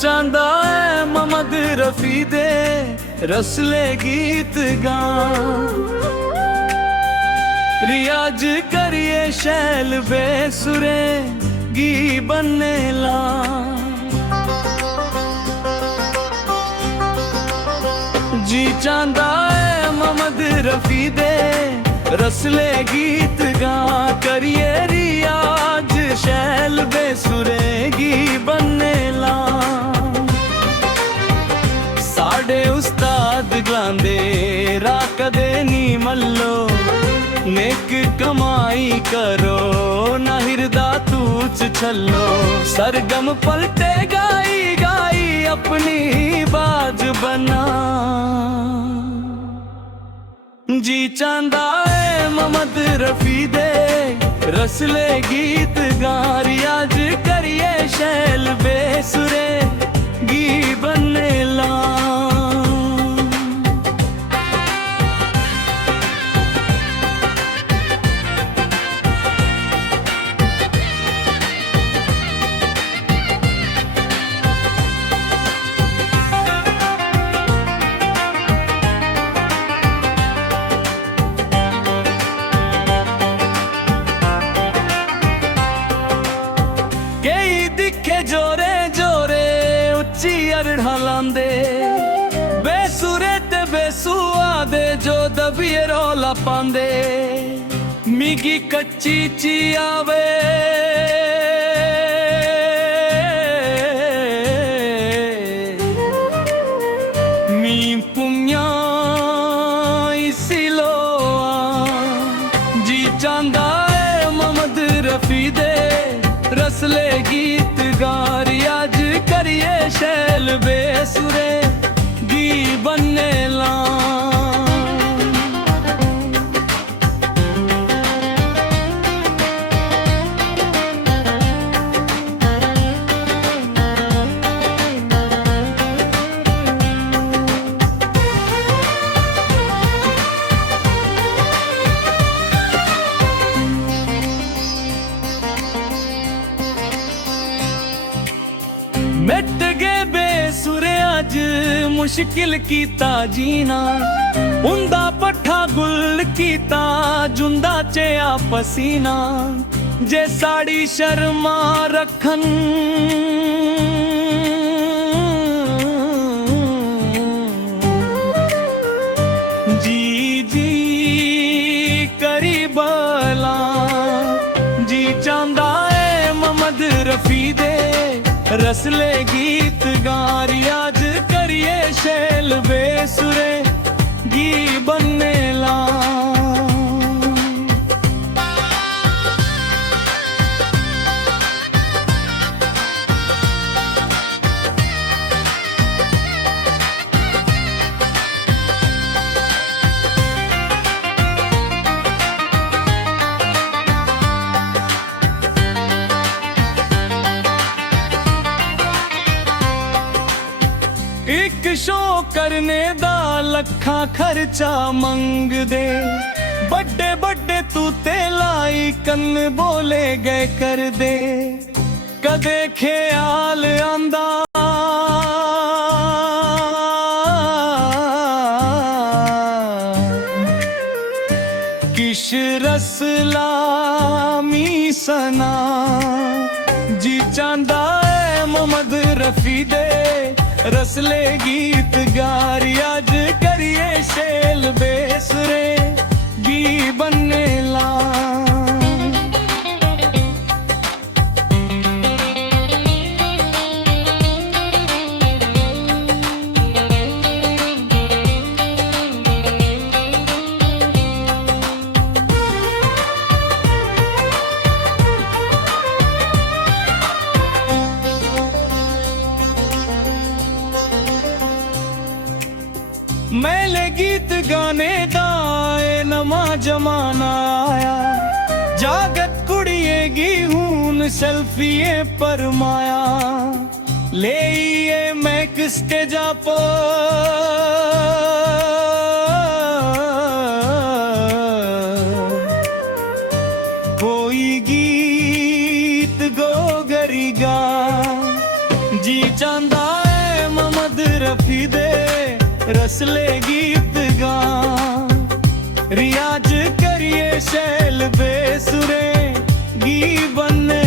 चांदा है मोहम्मद रफी दे रसले गीत गा रियाज करिए शैल बेसुरे गी बनने ला जी चांदा है मोहम्मद रफी दे रसले गीत गा करिए रियाज शैल बेसुरे गी बनने ला साढ़े उस्ताद गलांदे रा कदे नी मल्लो नेक कमाई करो ना हिरदा तूच छल्लो सरगम पलटे गाई गाई अपनी बाज बना जी चांदा है मोहम्मद रफी दे रसले गीत गा रियाज करिए शैल बेसुरे गी बनने ला दिखे जोरे जोरे उच्ची अरढ़ा लांदे बेसुरे ते बेसुआ दे जो दबिए रौला पांदे मिगी कच्ची ची आवे मी पुण्या इसी लोआ जी चांदा है मोहम्मद रफी दे रसले गीत गा रियाज करिए शैल बेसुरे गी बनने ला मिट गए बेसुरे अज मुश्किल कीता जीना उंदा पट्ठा गुल कीता जुंदा चेया पसीना जे साड़ी शर्मा रखन जी जी करी बला जी चांदा है मोहम्मद रफी दे रसले गीत गा रियाज करिए शैल बेसुरे गी बनने ला एक शो करने दा लखा खर्चा मंग दे बड़े बड़े तूते लाई कन्न बोले गए कर दे कदे ख्याल आंदा किश रसला मी सना जी चांदा है मोहम्मद रफी दे रसले गीत गा रियाज करिए शैल बेसुरे गी बनने ला मैले गीत गाने दाए नमा जमाना आया जागत कुड़िएगी हून सेल्फिए पर माया ले ये मैं किसके जा कोई गीत गो गरीगा जी चांदा दे रसले गीत गा रियाज करिए शैल बेसुरे गी बन्ने